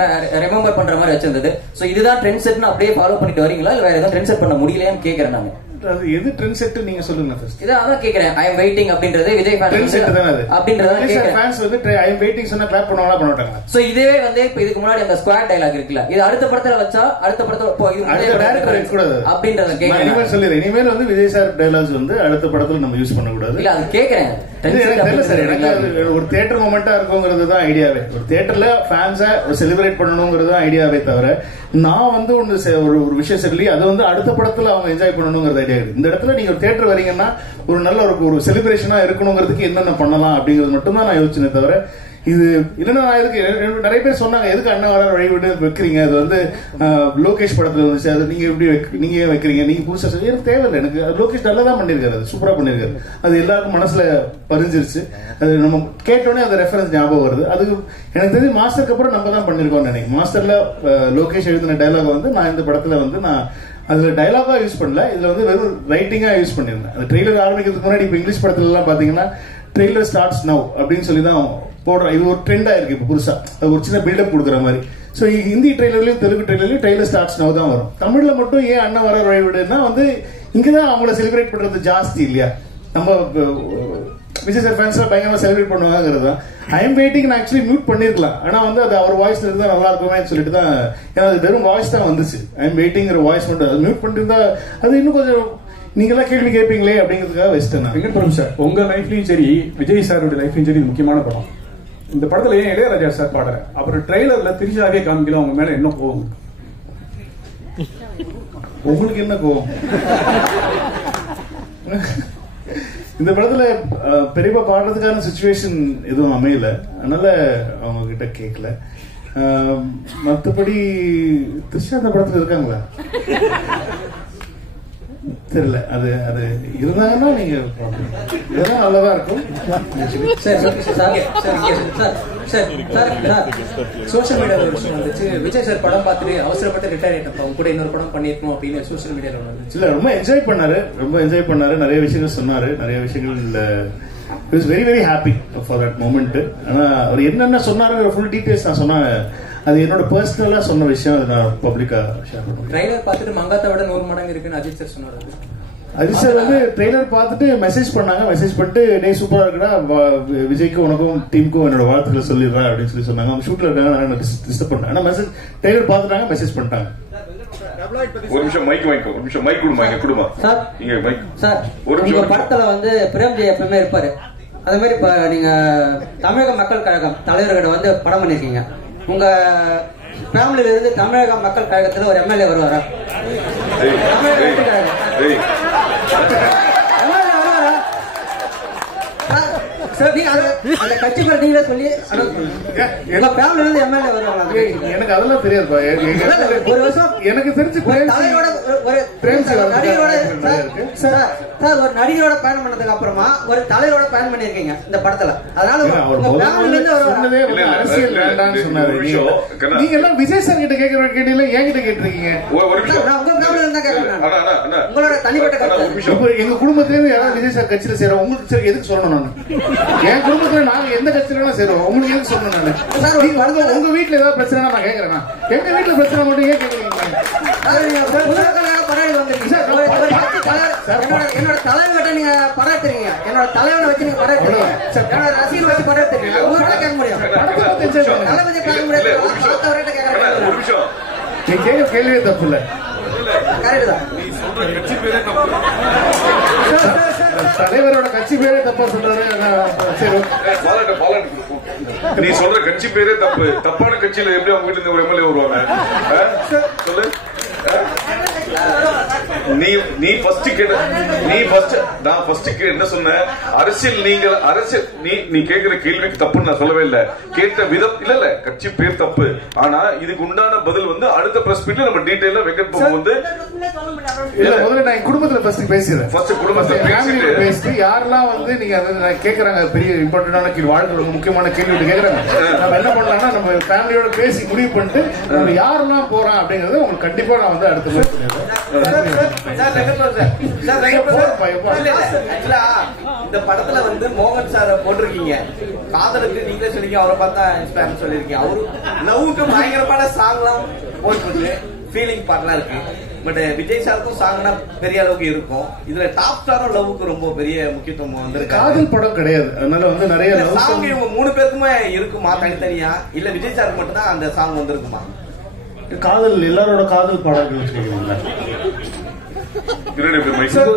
ரிமெம்பர் பண்ற மாதிரி வச்சிருந்தது. சோ இதுதான் ட்ரெண்ட் செட்னு அப்படியே ஃபாலோ பண்ணிட்டு வரீங்களா இல்ல வேற ஏதாவது ட்ரெண்ட் செட் பண்ண முடியலையான்னு கேக்குறேன் நான். அது எது ட்ரெண்ட் செட் நீங்க சொல்லுங்க ஃபர்ஸ்ட். இதான் கேக்குறேன். ஐ அம் வெயிட்டிங் அப்படின்றது விஜய் ஃபேன் ட்ரெண்ட் செட் தான அது அப்படின்றத கேக்குறேன். ஃபேன்ஸ் வந்து ஐ அம் வெயிட்டிங் சொன்னா கிளாப் பண்ணுவாங்களா பண்ண மாட்டாங்க? சோ இதுவே வந்து இப்ப இதுக்கு முன்னாடி அந்த ஸ்குவாட் டயலாக் இருக்குல, இது அடுத்த படத்துல வச்சா அடுத்த படத்துல இது அடுத்த டைரக்டர் வைக்க கூடாது அப்படின்றத கேக்குறேன். இனிமேல் சொல்லிடுறேன், இனிமேல் வந்து விஜய் சார் டயலாக்ஸ் வந்து அடுத்த படத்துல நம்ம யூஸ் பண்ண கூடாது. இல்ல அது கேக்குறேன். ஒரு தியேட்டர் மொமெண்டா இருக்குங்கிறது தான் ஐடியாவே. ஒரு தியேட்டர்ல ஃபேன்ஸை செலிப்ரேட் பண்ணணுங்கிறது தான் ஐடியாவே தவிர நான் வந்து ஒரு விஷயம் சொல்லி அது வந்து அடுத்த படத்துல அவங்க என்ஜாய் பண்ணணுங்கிறது ஐடியா. இந்த இடத்துல நீங்க ஒரு தியேட்டர் வரீங்கன்னா ஒரு நல்ல ஒரு செலிப்ரேஷனா இருக்கணுங்கிறதுக்கு என்னென்ன பண்ணலாம் அப்படிங்கிறது மட்டும் தான் நான் யோசிச்சேனே தவிர இது இல்லைன்னா எதுக்கு நிறைய பேர் சொன்னாங்க எதுக்கு அண்ணா வரார் வழிவிட்டு வைக்கிறீங்க, அது வந்து லோகேஷ் படத்துல வந்துச்சு, அது நீங்க எப்படி நீங்க ஏன் வைக்கிறீங்க, நீங்க புதுசா சொல்லி எனக்கு தேவையில்லை. எனக்கு லோகேஷ் நல்லா தான் பண்ணிருக்காரு, அது சூப்பரா பண்ணிருக்காரு, அது எல்லாருக்கும் மனசுல பதிஞ்சிருச்சு. அது நம்ம கேட்டோடனே அந்த ரெஃபரன்ஸ் ஞாபகம் வருது. அது எனக்கு தெரிஞ்சு மாஸ்டருக்கு அப்புறம் நம்ம தான் பண்ணிருக்கோம்னு நினைக்கிறேன். மாஸ்டர்ல லோகேஷ் எழுதின டைலாக் வந்து நான் இந்த படத்துல வந்து நான் அதுல டைலாகா யூஸ் பண்ணல, இதுல வந்து வெறும் ரைட்டிங்கா யூஸ் பண்ணிருந்தேன். அந்த ட்ரெய்லர் ஆரம்பிக்கிறதுக்கு முன்னாடி இப்ப இங்கிலீஷ் படத்துல எல்லாம் பாத்தீங்கன்னா ட்ரெய்லர் ஸ்டார்ட்ஸ் நவ் அப்படின்னு சொல்லி தான் போடுறோம். இது ஒரு ட்ரெண்டா இருக்கு இப்ப புதுசா, அது ஒரு சின்ன பில்டப் கொடுக்குற மாதிரி. சோ ஹிந்தி ட்ரெய்லர்லயும் தெலுங்கு ட்ரெய்லர்லயும் ட்ரெய்லர் ஸ்டார்ட்ஸ் நவ் தான் வரும். தமிழ்ல மட்டும் ஏன் அண்ணன் வர வழிவிடுன்னா வந்து இங்கதான் அவங்கள செலிப்ரேட் பண்றது ஜாஸ்தி இல்லையா? நம்ம விஜய் சார் ஃபேன்ஸ் பயங்கரமா செலிப்ரேட் பண்ணுவாங்கிறது தான். ஐ எம் வெயிட்டிங் நான் ஆக்சுவலி மியூட் பண்ணிருக்கலாம், ஆனா வந்து அது அவர் வாய்ஸ்ல இருந்தா நல்லா இருக்குமே சொல்லிட்டு தான், ஏன்னா அது வெறும் வாய்ஸ் தான் வந்துச்சு. ஐ எம் வெயிட்டிங்கிற வாய்ஸ் மட்டும் அது மியூட் பண்ணிருந்தா அது இன்னும் கொஞ்சம் நீங்களா கேள்வி கேட்பீங்களே அப்படிங்கிறதுக்காக வெஸ்டர்ன். வெங்கட்புரம் சார் உங்க லைஃப்லயும் சரி விஜய் சாரோட லைஃப்லயும் சரி முக்கியமான படம். இந்த படத்துல ஏன் இளையராஜா சார் பாடுற அப்புறம் ட்ரெய்லர்ல திரிஷாவே காமிக்கல, அவங்க மேல என்ன கோவம்? உங்களுக்கு என்ன கோவம்? இந்த படத்துல பெரியப்பா பாடுறதுக்கான சிச்சுவேஷன் எதுவும் அமையல, அதனால அவங்க கிட்ட கேட்கல. மற்றபடி திரிஷா அந்த படத்துல இருக்காங்களா தெரியல. அது அது இருந்தாங்கன்னா நீங்க இதெல்லாம் நல்லதா இருக்கும். சோசியல் மீடியால ஒரு விஷயம் வந்துச்சு, விஜய் சார் படம் பார்த்துட்டு அவசரப்பட்டு ரிட்டையர் ஆயிட்டோம், அவங்க கூட இன்னொரு படம் பண்ணிருக்கணும் அப்படின்னு சோசியல் மீடியால வந்துச்சு. இல்ல ரொம்ப என்ஜாய் பண்ணாரு, நிறைய விஷயங்கள் சொன்னாரு, நிறைய விஷயங்கள் is very very happy for that moment. ஆனா அவர் என்னென்ன சொன்னாருங்கிற ஃபுல் டீடைல்ஸ் நான் சொன்னேன், அது என்னோட பர்சனலா சொன்ன விஷயம், அதை நான் பப்ளிக்கா ஷேர் பண்ணுவேன். ட்ரைலர் பார்த்துட்டு மங்காத்தா விட 100 மடங்கு இருக்குன்னு அஜித் சார் சொன்னாரு. அஜித் சார் வந்து ட்ரெய்லர் பார்த்துட்டு மெசேஜ் பண்ணாங்க. மெசேஜ் பண்ணிட்டு டே சூப்பரா இருக்குடா, விஜய்க்கு உனக்கும் டீமுக்கும் என்னோட வாழ்த்துக்களை சொல்லிடுறேன் அப்படின்னு சொன்னாங்க. அவங்க ஷூட்ல இருக்காங்க, நான் டிஸ்டர்ப் பண்ணேன். ஆனா மெசேஜ் ட்ரெய்லர் பார்த்துட்டாங்க, மெசேஜ் பண்ணிட்டாங்க. ஒரு நிமிஷம் மைக் வாங்கிக்கோ, ஒரு நிமிஷம் மைக் கொடுமா, இங்க கொடுமா சார். இங்க மைக் சார், ஒரு உங்க படத்துல வந்து பிரேம்ஜி எப்பவுமே இருப்பாரு. அதே மாதிரி இப்ப நீங்க தமிழக மக்கள் கழகம் தலைவர்கிட்ட வந்து படம் பண்ணிருக்கீங்க. உங்க ஃபேமிலில இருந்து தமிழக மக்கள் கழகத்துல ஒரு எம்எல்ஏ வருவாரா? அந்த கட்சி பேர் நீங்களே சொல்லி ஃபேமிலில இருந்து எம்எல்ஏ வருவாங்க. எனக்கு அதெல்லாம் தெரியாது. ஒரு வருஷம் எனக்கு தெரிஞ்சு தலைவரோட ஒரு ஒரு நடிகரோட பயணம் பண்ணதுக்கு அப்புறமா ஒரு தலைவரோட பயணம் பண்ணிருக்கீங்க இந்த படத்துல. அதனால அரசியல் வேண்டாம்னு சொன்னாரு. நீங்க எல்லாம் விஜய் சார் கிட்ட கேட்கிற கேட்டீங்களா, என்கிட்ட கேட்டிருக்கீங்க. உங்களோட தனிப்பட்ட கருத்து. எங்க குடும்பத்திலே யாராவது விஜய் சார் கட்சியில சேரும், உங்களுக்கு சரி எதுக்கு சொல்லணும்? நான் என் குடும்பத்துல நாங்க எந்த கட்சியில சேருவோம், உங்களுக்கு எதுக்கு சொல்லணும்? நான் உங்க வீட்டுல ஏதாவது பிரச்சனை நான் கேட்கறேன். எங்க வீட்டுல பிரச்சனை மட்டும் ஏன் கேட்கறீங்க? என்னோட தலைவர்கிட்ட நீங்க பாராட்டுறீங்க, என்னோட தலைவரை வச்சு நீங்க பாராட்டுறீங்க, என்னோட ரசிகர் வச்சு பாராட்டுறீங்க. உங்ககிட்ட கேட்க முடியும், தளபதி கேட்க முடியாது. நீ கேட்க கேள்வியே தப்பு இல்ல. தலைவரோட கட்சி பேரே தப்பா சொல்றாரு. நீ சொல்ற கட்சி பேரே தப்பு. தப்பான கட்சியில எப்படி அவங்க வீட்டுல இருந்து ஒரு எம்எல்ஏ வருவாங்க? சொல்லு. நீ ஃபர்ஸ்ட் கேட்ட, நான் ஃபர்ஸ்ட் என்ன சொன்னேன்? அரசியல் நீ கேக்குற கேள்விக்கு தப்புன்னு நான் சொல்லவே இல்ல. கேட்ட விதம் இல்ல கட்சி பேர் தப்பு. ஆனா இதுக்கு உண்டான பதில் வந்து அடுத்த பிரஸ் மீட்ல நம்ம டீடைலா வெங்கட் பாபு வந்து இல்ல. முதல்ல நான் குடும்பத்துல ஃபர்ஸ்ட் பேசுறேன். ஃபர்ஸ்ட் குடும்பத்துல பேசிட்டு யாரெல்லாம் வந்து நீங்க கேக்குறாங்க பெரிய இம்பார்ட்டன்டான கேள்வி, வாழ்க்கை முக்கியமான கேள்வி கேக்குறாங்க. நம்ம என்ன பண்ணலாம்னா நம்ம ஃபேமிலியோட பேசி முடிவு பண்ணிட்டு நம்ம யாரெல்லாம் போறோம் அப்படிங்கறது உங்களுக்கு கண்டிப்பா நான் வந்து அடுத்த இந்த படத்துல வந்து மோகன் சார போட்டிருக்கீங்க. காதலுக்கு நீங்களே சொல்லிருக்கீங்க, அவரை பார்த்தா இன்ஸ்பயர் சொல்லிருக்கீங்க. அவரு லவ்வுக்கு பயங்கரமான சாங்லாம் போட்டு ஃபீலிங் பாட்டுலாம் இருக்கு. பட் விஜய் சாருக்கும் சாங்னா பெரிய அளவுக்கு இருக்கும். இதுல டாப் ஸ்டாரும் லவ்வுக்கு ரொம்ப பெரிய முக்கியத்துவம் வந்திருக்கு. காதல் படம் கிடையாது, அதனால வந்து நிறைய சாங் இவங்க 3 பேருக்குமே இருக்குமா தனித்தனியா, இல்ல விஜய் சாருக்கு மட்டும் தான் அந்த சாங் வந்திருக்குமா? காதல் எல்லாரோட காதல் பாடல்கள் வச்சுக்கீங்களா?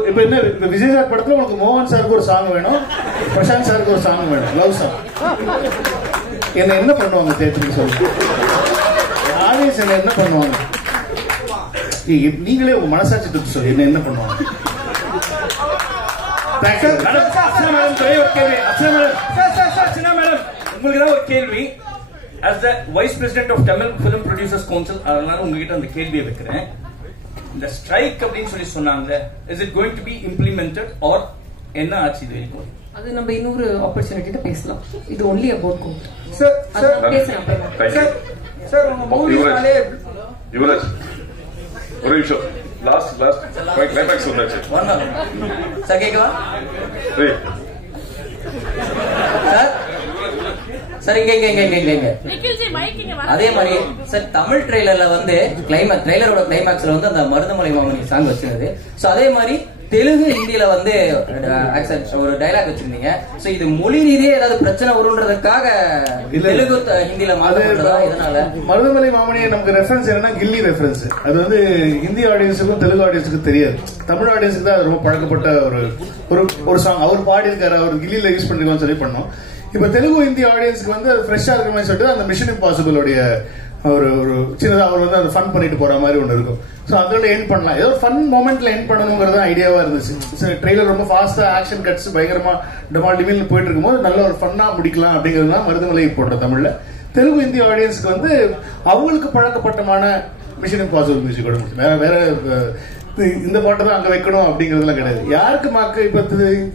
இப்ப என்ன விஜய் சார் படத்துல உங்களுக்கு மோகன் சாருக்கு ஒரு சாங் வேணும், பிரசாந்த் சாருக்கு ஒரு சாங் வேணும், லவ் சாங். என்ன பண்ணுவாங்க தேட்டருக்கு சொல்லுங்க, ஆடியன்ஸ் என்ன பண்ணுவாங்க? நீங்களே உங்க மனசாட்சி தப்பு சொல்லி என்ன பண்ணுவாங்க? உங்களுக்கு தான் ஒரு கேள்வி. As the Vice President of Tamil Film Producers Council, அதனால உங்ககிட்ட அந்த கேள்வியை வைக்கிறேன். இந்த ஸ்ட்ரைக் அப்படின்னு சொல்லி சொன்னாங்க, is it going to be implemented or என்ன ஆச்சு இது வரைக்கும்? அது நம்ம இன்னொரு ஆப்பர்ச்சுனிட்டில பேசலாம். இது only about court. சார் பேசலாம். சார் உங்க மூவிஸ்னாலே யுவராஜ் ஒரு நிமிஷம். லாஸ்ட் கிளைமாக்ஸ் சொன்னாச்சு. சார் கேக்குவா? சார் இங்க அதே மாதிரி சார் தமிழ் ட்ரெய்லர்ல வந்து ட்ரெய்லரோட கிளைமாக்ஸ்ல வந்து அந்த மருதமலை மாமணி சாங் வச்சிருந்தது. சோ அதே மாதிரி தெலுங்கு ஹிந்தியில வந்து ஒரு டைலாக் வச்சிருந்தீங்க. சோ இது மொழி ரீதியே ஏதாவது பிரச்சனை வரும்ன்றதுக்காக தெலுங்கு ஹிந்தியில மாறுறதா? இதனால மருதமலை மாமணி நமக்கு ரெஃபரன்ஸ் என்னன்னா கில்லி ரெஃபரன்ஸ். அது வந்து ஹிந்தி ஆடியன்ஸுக்கும் தெலுங்கு ஆடியன்ஸுக்கும் தெரியாது. தமிழ் ஆடியன்ஸுக்கு தான் ரொம்ப பழக்கப்பட்ட ஒரு சாங். அவர் பாடி இருக்காரு, அவர் கில்லியில யூஸ் பண்ணிருக்கோம்னு சொல்லி பண்ணோம். இப்ப தெலுங்கு ஹிந்தி ஆடியன்ஸ்க்கு வந்து ஃப்ரெஷ்ஷா இருக்கிற மாதிரி சொல்லிட்டு அந்த மிஷன் இம்பாசிபிளோடைய ஒரு சின்னதா அவர் வந்து அதை ஃபன் பண்ணிட்டு போற மாதிரி ஒன்று இருக்கும். ஸோ அதோட எண்ட் பண்ணலாம், ஏதோ ஃபன் மொமெண்ட்ல எண்ட் பண்ணணுங்கிறது ஐடியாவா இருந்துச்சு. ட்ரெய்லர் ரொம்ப ஃபாஸ்டா ஆக்ஷன் கட்ஸ் பயங்கரமா டமால் டிமில் போயிட்டு இருக்கும்போது நல்ல ஒரு ஃபன்னா முடிக்கலாம் அப்படிங்கிறது தான் மருதமலை போடுற தமிழ்ல. தெலுங்கு ஹிந்தி ஆடியன்ஸ்க்கு வந்து அவங்களுக்கு பழக்கப்பட்டமான மிஷன் இம்பாசிபிள் மியூசிக் கூட வேற இந்த பாட்டை தான் அங்க வைக்கணும் அப்படிங்கறதுலாம் கிடையாது. யாருக்கு மாக்கு இப்ப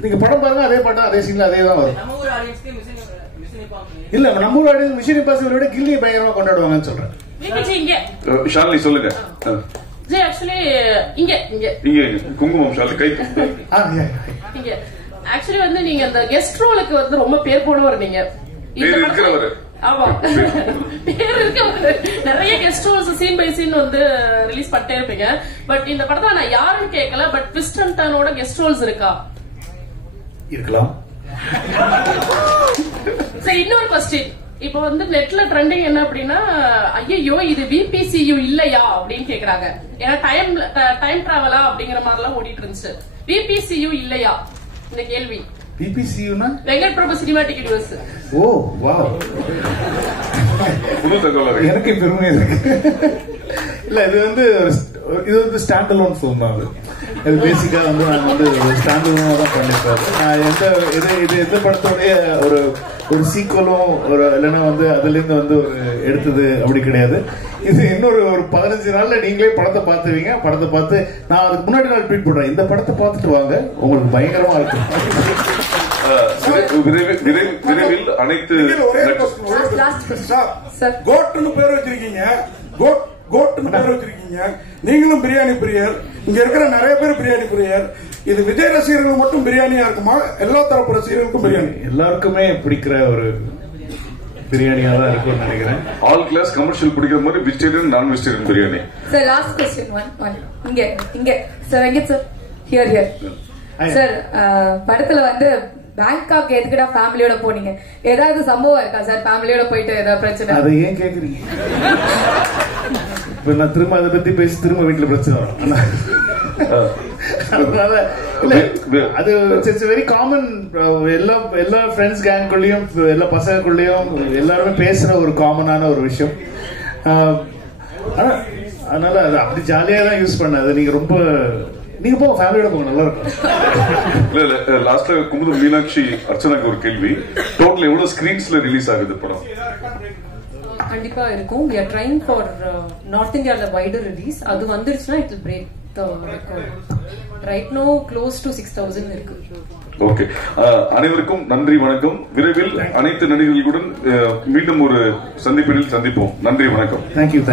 நீங்க படம் பாருங்க, அதே பாட்டு அதே சீன்ல அதே தான் வரும். இல்ல நம்ம ஊர் ஆடியன்ஸ் மிஷன் இம்பாசிபிள் விட கில்லியை பயங்கரமா கொண்டாடுவாங்கன்னு சொல்றேன். ஷாலினி சொல்லுங்க. குங்குமம் ஷாலினி கை ஆக்சுவலி வந்து நீங்க அந்த கெஸ்ட் ரோலுக்கு வந்து ரொம்ப பேர் போனவர். நீங்க ஆமா பேர் இருக்கு. நிறைய guest roles scene by scene வந்து ரிலீஸ் பண்ணிட்டே இருப்பீங்க. பட் இந்த படத்துல நான் யாருன்னு கேட்கல, பட் ட்விஸ்ட் அண்ட் டர்னோட கெஸ்ட் ரோல்ஸ் இருக்கா? இருக்கலாம். சரி, இன்னொரு கொஸ்டின். இப்ப வந்து நெட்ல ட்ரெண்டிங் என்ன அப்படின்னா, ஐயோ இது VPCU இல்லையா அப்படின்னு கேக்குறாங்க. ஏன்னா டைம் டிராவலா அப்படிங்கிற மாதிரி எல்லாம் ஓடிட்டு இருந்துச்சு. VPCU இல்லையா இந்த கேள்வி? VPCU-னா வெங்கட் பிரபு சினிமாட்டிக் யூனிவர்ஸ். ஓ வாவ், எனக்கு பெருமை இருக்கு. இல்ல இது வந்து ஸ்டாண்ட் அலோன் ஃபிலிம் தான். இது பேசிக்கா வந்து நாங்க வந்து ஸ்டாண்ட் அலோனா தான் பண்ணிருக்காரு. நான் எந்த படத்தோடைய ஒரு சீக்வலும் இல்லைன்னா வந்து அதுல இருந்து வந்து ஒரு எடுத்தது அப்படி கிடையாது. இது இன்னொரு 15 நாள்ல நீங்களே படத்தை பார்த்துவீங்க. படத்தை பார்த்து நான் அதுக்கு முன்னாடி நாள் ட்வீட் பண்றேன், இந்த படத்தை பார்த்துட்டு வாங்க, உங்களுக்கு பயங்கரமா இருக்கும். விரைவில் அனைத்து கோட்னு பேர் வச்சிருக்கீங்க, கோட்னு பேர் வச்சிருக்கீங்க. நீங்களும் பிரியாணி பிரியர், இங்க இருக்கிற நிறைய பேர் பிரியாணி பிரியர். இது விஜய் ரசிகர்கள் மட்டும் பிரியாணியா இருக்குமா, எல்லா தரப்பு ரசிகர்களுக்கும் பிரியாணி? எல்லாருக்குமே பிடிக்கிற ஒரு பிரியாணியா தான் இருக்கும்னு நினைக்கிறேன். ஆல் கிளாஸ் கமர்ஷியல் பிடிக்கிற மாதிரி vegetarian non vegetarian biryani. Sir last question one இங்க sir Venkat sir here sir, படத்துல வந்து பேங்காக் எதுக்குடா ஃபேமிலியோட போனீங்க? ஏதாவது சம்பவம் இருக்கா சார்? ஃபேமிலியோட போயிட்டு ஏதாவது பிரச்சனை? அதை ஏன் கேக்குறீங்க? இப்ப நான் திரும்ப அதை பத்தி பேசி திரும்ப வீட்டுல பிரச்சனை வரும். அதனால அது இட்ஸ் வெரி காமன். எல்லா ஃப்ரெண்ட்ஸ் கேங்குள்ளயும் எல்லா பசங்களுக்குள்ளயும் எல்லாருமே பேசுற ஒரு காமனான ஒரு விஷயம். அதனால அது அப்படி ஜாலியா தான் யூஸ் பண்ண. நீங்க ரொம்ப நீங்க போங்க, ஃபேமிலியோட போங்க, நல்லா இருக்கும். இல்ல லாஸ்ட்ல குமுதம் மீனாட்சி அர்ச்சனாக்கு ஒரு கேள்வி, டோட்டல் எவ்வளவு ஸ்கிரீன்ஸ்ல ரிலீஸ் ஆகுது படம்? கண்டிப்பா இருக்கும். we are trying for north india la wider release. அது வந்துருச்சுனா it will break the record. right now close to 6000 இருக்கு. ஓகே, அனைவருக்கும் நன்றி, வணக்கம். விரைவில் அனைத்து நடிகர்களுடன் மீண்டும் ஒரு சந்திப்பில் சந்திப்போம். நன்றி, வணக்கம். Thank you.